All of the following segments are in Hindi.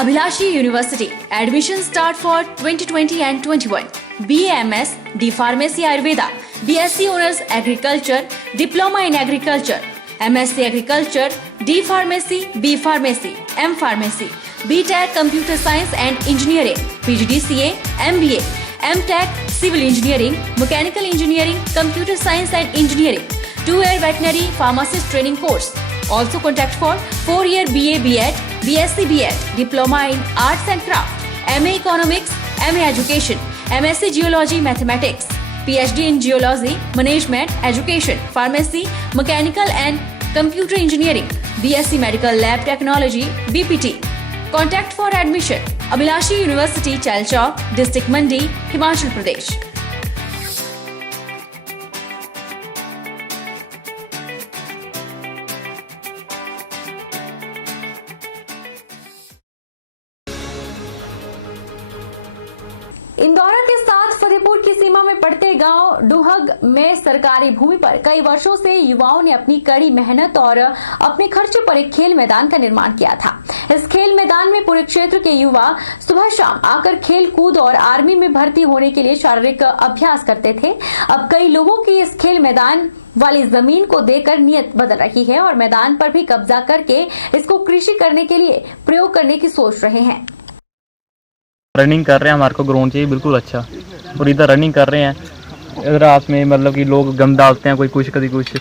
Abhilashi University. Admission start for 2020 and 21. BAMS, D Pharmacy Ayurveda, BSc Honors Agriculture, Diploma in Agriculture, MSc Agriculture, D Pharmacy, B Pharmacy, M Pharmacy, BTech Computer Science and Engineering, PGDCA, MBA, MTech Civil Engineering, Mechanical Engineering, Computer Science and Engineering, 2-year Veterinary Pharmacist Training Course. Also contact for 4-year BA BEd, BSc BEd, Diploma in Arts and Craft, MA Economics, MA Education, MSc Geology Mathematics, PhD in Geology, Management, Education, Pharmacy, Mechanical and Computer Engineering, BSc Medical Lab Technology, BPT. Contact for admission. Abhilashi University, Chalchowk, District Mandi, Himachal Pradesh. Indore के साथ फतेहपुर की सीमा में पड़ते गांव डुहग में सरकारी भूमि पर कई वर्षों से युवाओं ने अपनी कड़ी मेहनत और अपने खर्चे पर एक खेल मैदान का निर्माण किया था। इस खेल मैदान में पूरे क्षेत्र के युवा सुबह शाम आकर खेल कूद और आर्मी में भर्ती होने के लिए शारीरिक अभ्यास करते थे। अब कई लोगों की इस खेल मैदान वाली जमीन को देकर नियत बदल रही है और मैदान पर भी कब्जा करके इसको कृषि करने के लिए प्रयोग करने की सोच रहे हैं। रनिंग कर रहे हैं, हमारे को ग्राउंड चाहिए बिल्कुल अच्छा, और इधर रनिंग कर रहे हैं। रात में मतलब कि लोग गम डालते हैं, कोई कुछ कभी कुछ।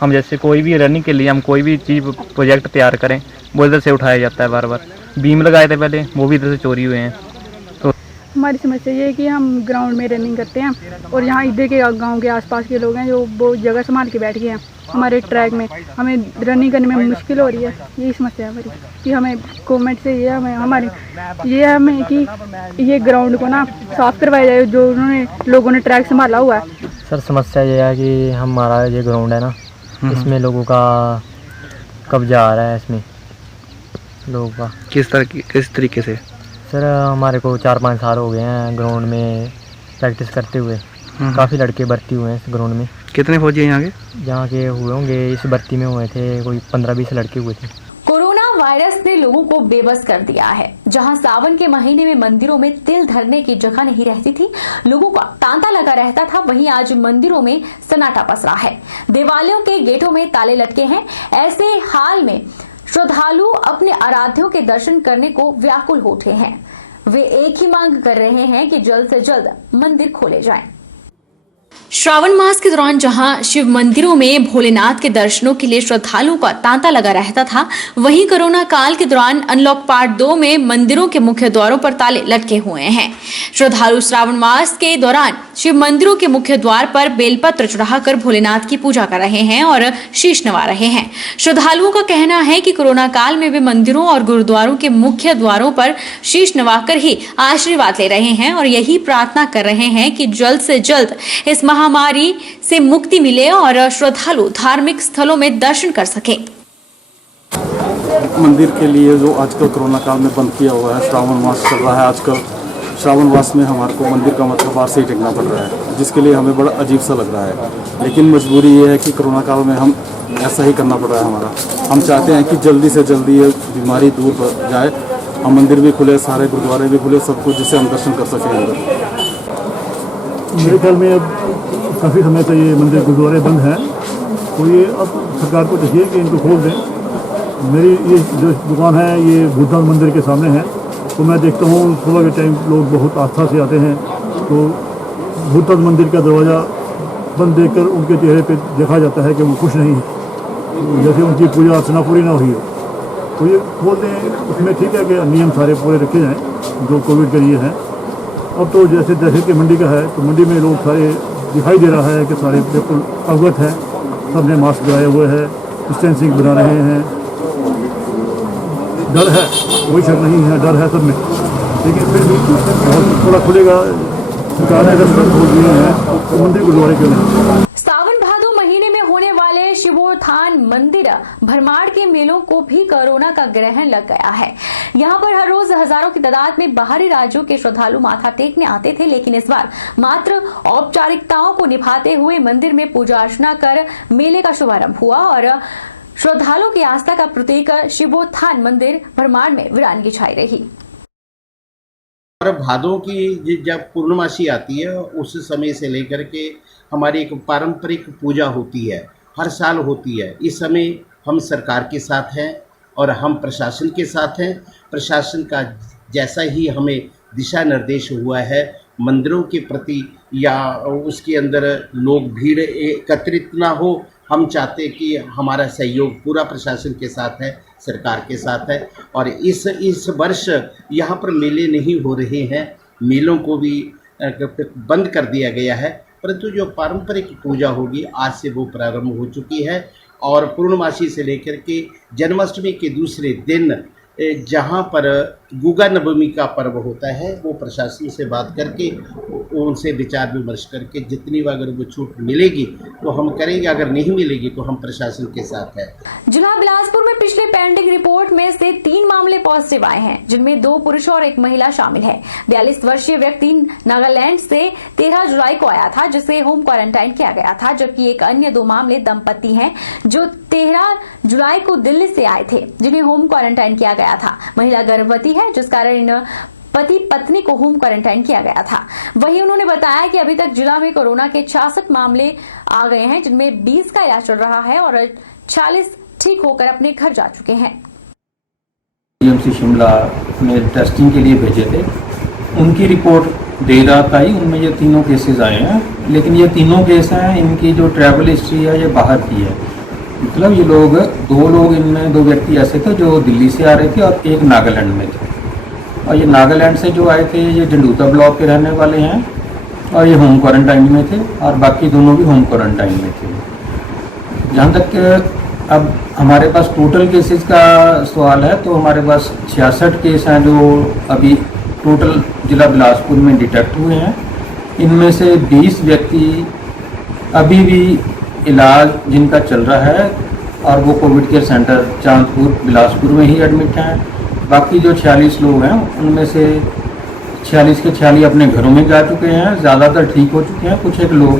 हम जैसे कोई भी रनिंग के लिए हम कोई भी चीज़ प्रोजेक्ट तैयार करें वो इधर से उठाया जाता है। बार बार बीम लगाए थे पहले, वो भी इधर से चोरी हुए हैं। तो हमारी समस्या ये है कि हम ग्राउंड में रनिंग करते हैं और यहाँ इधर के गाँव के आसपास के लोग हैं जो वो जगह संभाल के बैठ गए हैं हमारे ट्रैक में। हमें रनिंग करने में मुश्किल हो रही है। यही समस्या है हमारी कि हमें गवर्नमेंट से हमें कि ये ग्राउंड को ना साफ करवाया जाए जो उन्होंने लोगों ने ट्रैक संभाला हुआ है। सर समस्या ये है कि हमारा ये ग्राउंड है ना, इसमें लोगों का कब्जा आ रहा है। इसमें लोगों का किस तरीके से? सर हमारे को 4-5 साल हो गए हैं ग्राउंड में प्रैक्टिस करते हुए। काफ़ी लड़के भर्ती हुए हैं इस ग्राउंड में। कितने फौजी हैं यहाँ के हुए होंगे, इस भर्ती में हुए थे कोई 15-20 लड़के हुए थे। कोरोना वायरस ने लोगों को बेबस कर दिया है। जहां सावन के महीने में मंदिरों में तिल धरने की जगह नहीं रहती थी, लोगों का तांता लगा रहता था, वहीं आज मंदिरों में सन्नाटा पसरा है। देवालयों के गेटों में ताले लटके हैं। ऐसे हाल में श्रद्धालु अपने आराध्यों के दर्शन करने को व्याकुल हो उठे हैं। वे एक ही मांग कर रहे हैं कि जल्द से जल्द मंदिर खोले जाएं। श्रावण मास के दौरान जहां शिव मंदिरों में भोलेनाथ के दर्शनों के लिए श्रद्धालुओं का तांता लगा रहता था, वहीं कोरोना काल के दौरान अनलॉक पार्ट 2 में मंदिरों के मुख्य द्वारों पर ताले लटके हुए हैं। श्रद्धालु श्रावण मास के दौरान शिव मंदिरों के मुख्य द्वार पर बेलपत्र चढ़ाकर भोलेनाथ की पूजा कर रहे हैं और शीश नवा रहे हैं। श्रद्धालुओं का कहना है कि कोरोना काल में वे मंदिरों और गुरुद्वारों के मुख्य द्वारों पर शीश नवाकर ही आशीर्वाद ले रहे हैं और यही प्रार्थना कर रहे हैं कि जल्द से जल्द इस महामारी से मुक्ति मिले और श्रद्धालु धार्मिक स्थलों में दर्शन कर सके। मंदिर के लिए जो आजकल कोरोना काल में बंद किया हुआ है, श्रावण मास चल रहा है आजकल। श्रावण मास में हमारे को मंदिर का मतलब बाहर से ही टेकना पड़ रहा है, जिसके लिए हमें बड़ा अजीब सा लग रहा है। लेकिन मजबूरी ये है कि कोरोना काल में हम ऐसा ही करना पड़ रहा है हमारा। हम चाहते हैं कि जल्दी से जल्दी ये बीमारी दूर हो जाए, हम मंदिर भी खुले, सारे गुरुद्वारे भी खुले, सब कुछ, जिससे हम दर्शन कर सकें अंदर। मेरे ख्याल में अब काफ़ी समय से ये मंदिर गुरुद्वारे बंद हैं, तो ये अब सरकार को चाहिए कि इनको खोल दें। मेरी ये जो दुकान है ये बुद्धा मंदिर के सामने है, तो मैं देखता हूँ सुबह के टाइम लोग बहुत आस्था से आते हैं, तो बुद्धा मंदिर का दरवाज़ा बंद देखकर उनके चेहरे पे देखा जाता है कि वो खुश नहीं है, जैसे उनकी पूजा अर्चना पूरी ना हुई हो। तो ये खोल दें, उसमें ठीक है कि नियम सारे पूरे रखे जाएँ जो कोविड के लिए हैं। अब तो जैसे जैसे कि मंडी का है, तो मंडी में लोग सारे दिखाई दे रहा है कि सारे बिल्कुल अवगत हैं, सबने मास्क लगाए हुए हैं, डिस्टेंसिंग बना रहे हैं। डर है, कोई शक नहीं है, डर है सब में, लेकिन फिर भी बहुत थोड़ा खुलेगा। सरकार ने रेस्टोरेंट खोल दिए हैं, तो मंदिर गुरुद्वारे क्यों नहीं। सावन भादो महीने में होने वाले शिवोत्थान मंदिर भरमाड़ के मेलों को भी कोरोना का ग्रहण लग गया है। यहाँ पर हर रोज हजारों की तादाद में बाहरी राज्यों के श्रद्धालु माथा टेकने आते थे, लेकिन इस बार मात्र औपचारिकताओं को निभाते हुए मंदिर में पूजा अर्चना कर मेले का शुभारंभ हुआ और श्रद्धालुओं की आस्था का प्रतीक शिवोत्थान मंदिर भरमाड़ में वीरानगी छाई रही। और भादों की जब पूर्णमासी आती है उस समय से लेकर के हमारी एक पारंपरिक पूजा होती है, हर साल होती है। इस समय हम सरकार के साथ हैं और हम प्रशासन के साथ हैं। प्रशासन का जैसा ही हमें दिशा निर्देश हुआ है मंदिरों के प्रति या उसके अंदर लोग भीड़ एकत्रित ना हो, हम चाहते कि हमारा सहयोग पूरा प्रशासन के साथ है, सरकार के साथ है। और इस वर्ष यहाँ पर मेले नहीं हो रहे हैं, मेलों को भी बंद कर दिया गया है, परंतु जो पारंपरिक पूजा होगी आज से वो प्रारंभ हो चुकी है। और पूर्णमासी से लेकर के जन्माष्टमी के दूसरे दिन जहाँ पर गुगा नवमी का पर्व होता है वो प्रशासन से बात करके उनसे विचार विमर्श करके जितनी अगर वो छूट मिलेगी तो हम करेंगे, अगर नहीं मिलेगी तो हम प्रशासन के साथ हैं। जिला बिलासपुर में पिछले पेंडिंग रिपोर्ट में से 3 मामले पॉजिटिव आए हैं, जिनमें 2 पुरुष और 1 महिला शामिल है। 42 वर्षीय व्यक्ति नागालैंड से 13 जुलाई को आया था, जिसे होम क्वारंटाइन किया गया था, जबकि एक अन्य 2 मामले दंपति हैं जो 13 जुलाई को दिल्ली से आए थे, जिन्हें होम क्वारंटाइन किया गया था। महिला गर्भवती है, जिस कारण पति पत्नी को होम क्वारंटाइन किया गया था। वहीं उन्होंने बताया कि अभी तक जिला में कोरोना के 66 मामले आ गए हैं, जिनमें 20 का इलाज चल रहा है और 46 ठीक होकर अपने घर जा चुके हैं। DMC शिमला में टेस्टिंग के लिए भेजे थे, उनकी रिपोर्ट दे रहा था ही, उनमें ये तीनों केसेस आए हैं। लेकिन ये तीनों केस हैं, इनकी जो ट्रैवल हिस्ट्री है ये बाहर की है। मतलब ये लोग 2 लोग, इनमें 2 व्यक्ति ऐसे थे जो दिल्ली से आ रहे थे और एक नागालैंड में थे। और ये नागालैंड से जो आए थे ये झंडूता ब्लॉक के रहने वाले हैं और ये होम क्वारंटाइन में थे और बाकी दोनों भी होम क्वारंटाइन में थे। जहाँ तक अब हमारे पास टोटल केसेस का सवाल है तो हमारे पास 66 केस हैं जो अभी टोटल जिला बिलासपुर में डिटेक्ट हुए हैं। इनमें से 20 व्यक्ति अभी भी इलाज जिनका चल रहा है और वो Covid care centre Chandpur Bilaspur में ही एडमिट हैं। बाकी जो 46 लोग हैं उनमें से 46 के 46 अपने घरों में जा चुके हैं, ज़्यादातर ठीक हो चुके हैं, कुछ एक लोग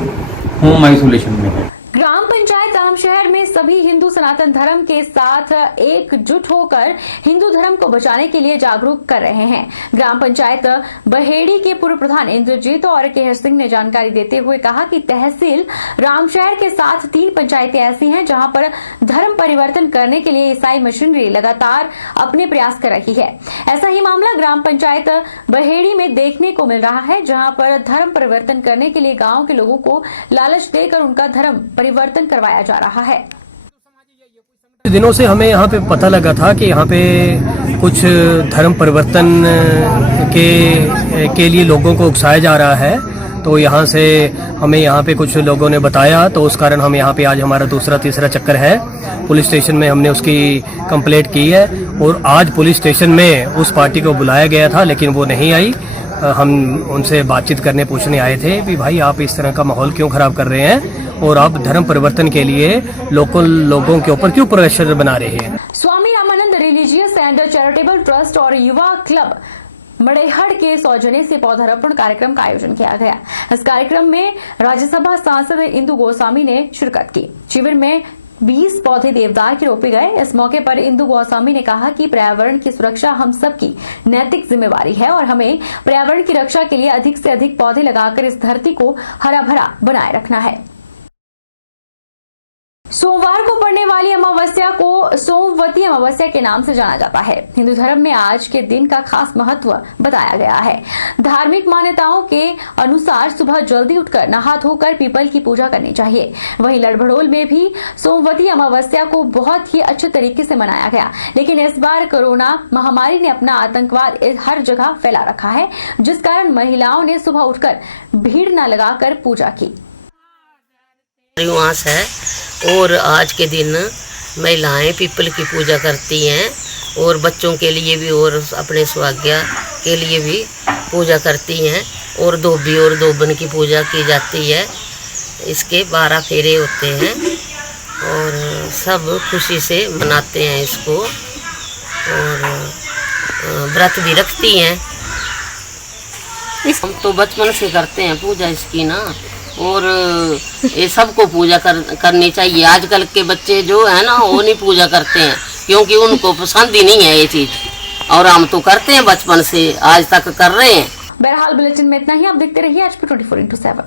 होम आइसोलेशन में हैं। ग्राम पंचायत आमशहर में सभी हिंदू सनातन धर्म के साथ एकजुट होकर हिंदू धर्म को बचाने के लिए जागरूक कर रहे हैं। ग्राम पंचायत बहेड़ी के पूर्व प्रधान इंद्रजीत और केहर सिंह ने जानकारी देते हुए कहा कि तहसील रामशहर के साथ 3 पंचायतें ऐसी हैं जहां पर धर्म परिवर्तन करने के लिए ईसाई मशीनरी लगातार अपने प्रयास कर रही है। ऐसा ही मामला ग्राम पंचायत बहेड़ी में देखने को मिल रहा है, जहां पर धर्म परिवर्तन करने के लिए गाँव के लोगों को लालच देकर उनका धर्म परिवर्तन करवाया जा रहा है। दिनों से हमें यहाँ पे पता लगा था कि यहाँ पे कुछ धर्म परिवर्तन के लिए लोगों को उकसाया जा रहा है, तो यहाँ से हमें यहाँ पे कुछ लोगों ने बताया, तो उस कारण हम यहाँ पे आज हमारा दूसरा तीसरा चक्कर है। पुलिस स्टेशन में हमने उसकी कंप्लेंट की है और आज पुलिस स्टेशन में उस पार्टी को बुलाया गया था लेकिन वो नहीं आई। हम उनसे बातचीत करने पूछने आए थे कि भाई आप इस तरह का माहौल क्यों खराब कर रहे हैं और आप धर्म परिवर्तन के लिए लोगों के ऊपर क्यों प्रेशर बना रहे हैं। Swami Ramanand religious and charitable trust और युवा क्लब मड़ेहड़ के सौजन्य से पौधारोपण कार्यक्रम का आयोजन किया गया। इस कार्यक्रम में राज्यसभा सांसद इंदु गोस्वामी ने शिरकत की। शिविर में 20 पौधे देवदार के रोपे गए। इस मौके पर इंदु गोस्वामी ने कहा कि पर्यावरण की सुरक्षा हम सबकी नैतिक जिम्मेवारी है और हमें पर्यावरण की रक्षा के लिए अधिक से अधिक पौधे लगाकर इस धरती को हरा भरा बनाए रखना है। सोमवार को पड़ने वाली अमावस्या को सोमवती अमावस्या के नाम से जाना जाता है। हिंदू धर्म में आज के दिन का खास महत्व बताया गया है। धार्मिक मान्यताओं के अनुसार सुबह जल्दी उठकर नहा धोकर पीपल की पूजा करनी चाहिए। वहीं लड़भड़ोल में भी सोमवती अमावस्या को बहुत ही अच्छे तरीके से मनाया गया, लेकिन इस बार कोरोना महामारी ने अपना आतंकवाद हर जगह फैला रखा है, जिस कारण महिलाओं ने सुबह उठकर भीड़ न लगाकर पूजा की। उपास है और आज के दिन महिलाएं पीपल की पूजा करती हैं और बच्चों के लिए भी और अपने सौभाग्य के लिए भी पूजा करती हैं और धोबी और धोबन की पूजा की जाती है। इसके 12 फेरे होते हैं और सब खुशी से मनाते हैं इसको और व्रत भी रखती हैं। हम तो बचपन से करते हैं पूजा इसकी ना, और ये सबको पूजा करनी चाहिए। आजकल के बच्चे जो है ना वो नहीं पूजा करते हैं क्योंकि उनको पसंद ही नहीं है ये चीज़। और हम तो करते हैं बचपन से, आज तक कर रहे हैं। बहरहाल बुलेटिन में इतना ही। आप देखते रहिए आज 24/7।